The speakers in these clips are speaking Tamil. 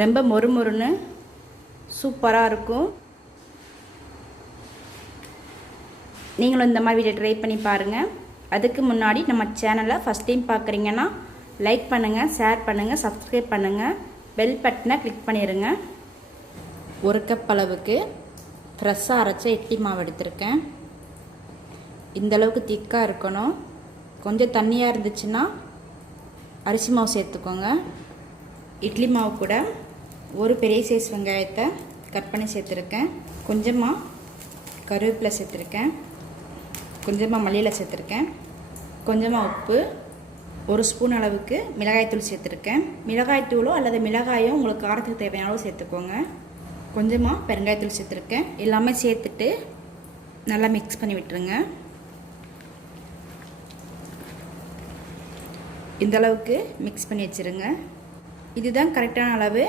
ரொம்ப மொறுமொறுன்னு சூப்பராக இருக்கும். நீங்களும் இந்த மாதிரி வீடியோ ட்ரை பண்ணி பாருங்கள். அதுக்கு முன்னாடி நம்ம சேனலை ஃபஸ்ட் டைம் பார்க்குறீங்கன்னா லைக் பண்ணுங்கள், ஷேர் பண்ணுங்கள், சப்ஸ்கிரைப் பண்ணுங்கள், பெல் பட்டனை கிளிக் பண்ணிடுங்க. 1 கப் அளவுக்கு ஃப்ரெஷ்ஷாக அரைச்ச இட்லி மாவு எடுத்திருக்கேன். இந்தளவுக்கு திக்காக இருக்கணும். கொஞ்சம் தண்ணியாக இருந்துச்சுன்னா அரிசி மாவு சேர்த்துக்கோங்க. இட்லி மாவு கூட ஒரு பெரிய சைஸ் வெங்காயத்தை கட் பண்ணி சேர்த்துருக்கேன். கொஞ்சமாக கருவேப்பிலை சேர்த்துருக்கேன். கொஞ்சமாக மல்லியில் சேர்த்துருக்கேன். கொஞ்சமாக உப்பு, 1 ஸ்பூன் அளவுக்கு மிளகாய்த்தூள் சேர்த்துருக்கேன். மிளகாய்த்தூளோ அல்லது மிளகாயோ உங்களுக்கு காரத்துக்கு தேவையான அளவு சேர்த்துக்கோங்க. கொஞ்சமாக பெருங்காயத்தூள் சேர்த்துருக்கேன். எல்லாமே சேர்த்துட்டு நல்லா மிக்ஸ் பண்ணி விட்டுருங்க. இந்தளவுக்கு மிக்ஸ் பண்ணி வச்சுருங்க. இதுதான் கரெக்டான அளவு.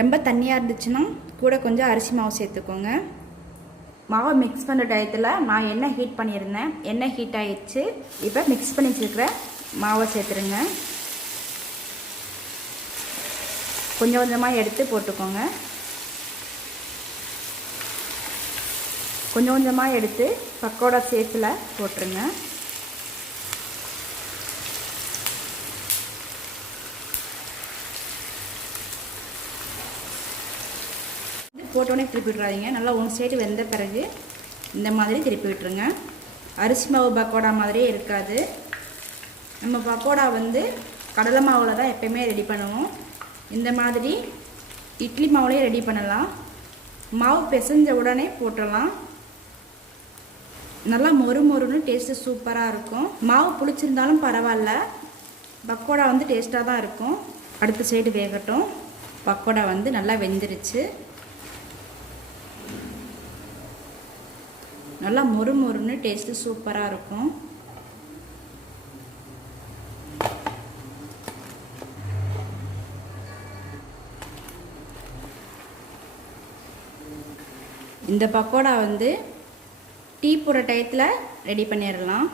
ரொம்ப தண்ணியாக இருந்துச்சுன்னா கூட கொஞ்சம் அரிசி மாவு சேர்த்துக்கோங்க. மாவை மிக்ஸ் பண்ணுற டயத்தில் நான் எண்ணெய் ஹீட் பண்ணியிருந்தேன். எண்ணெய் ஹீட் ஆகிடுச்சு. இப்போ மிக்ஸ் பண்ணி வச்சுருக்கிற மாவை சேர்த்துருங்க. கொஞ்சம் கொஞ்சமாக எடுத்து போட்டுக்கோங்க. கொஞ்சம் கொஞ்சமாக எடுத்து பக்கோடா ஷேப்பில் போட்டுருங்க. போட்டோடனே திருப்பி விட்றாதீங்க. நல்லா 1 சைடு வெந்த பிறகு இந்த மாதிரி திருப்பி விட்டுருங்க. அரிசி மாவு பக்கோடா மாதிரியே இருக்காது. நம்ம பக்கோடா கடலை மாவில் தான் எப்போயுமே ரெடி பண்ணுவோம். இந்த மாதிரி இட்லி மாவுலேயே ரெடி பண்ணலாம். மாவு பிசைஞ்ச உடனே போட்டுடலாம். நல்லா மொறுமொறுன்னு டேஸ்ட்டு சூப்பராக இருக்கும். மாவு புளிச்சிருந்தாலும் பரவாயில்ல, பக்கோடா டேஸ்ட்டாக தான் இருக்கும். அடுத்த சைடு வேகட்டும். பக்கோடா நல்லா வெந்துருச்சு. நல்லா மொறுமொறுன்னு டேஸ்ட்டு சூப்பராக இருக்கும். இந்த பக்கோடா டீ போடுற டயத்தில் ரெடி பண்ணிடலாம்.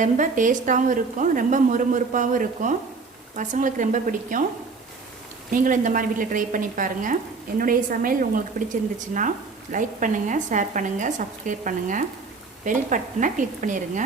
ரொம்ப டேஸ்ட்டாகவும் இருக்கும், ரொம்ப மொறுமொறுப்பாகவும் இருக்கும். பசங்களுக்கு ரொம்ப பிடிக்கும். நீங்களும் இந்த மாதிரி வீட்டில் ட்ரை பண்ணி பாருங்கள். என்னுடைய சமையல் உங்களுக்கு பிடிச்சிருந்துச்சுன்னா லைக் பண்ணுங்கள், ஷேர் பண்ணுங்கள், சப்ஸ்கிரைப் பண்ணுங்கள், பெல் பட்டனை கிளிக் பண்ணிடுங்க.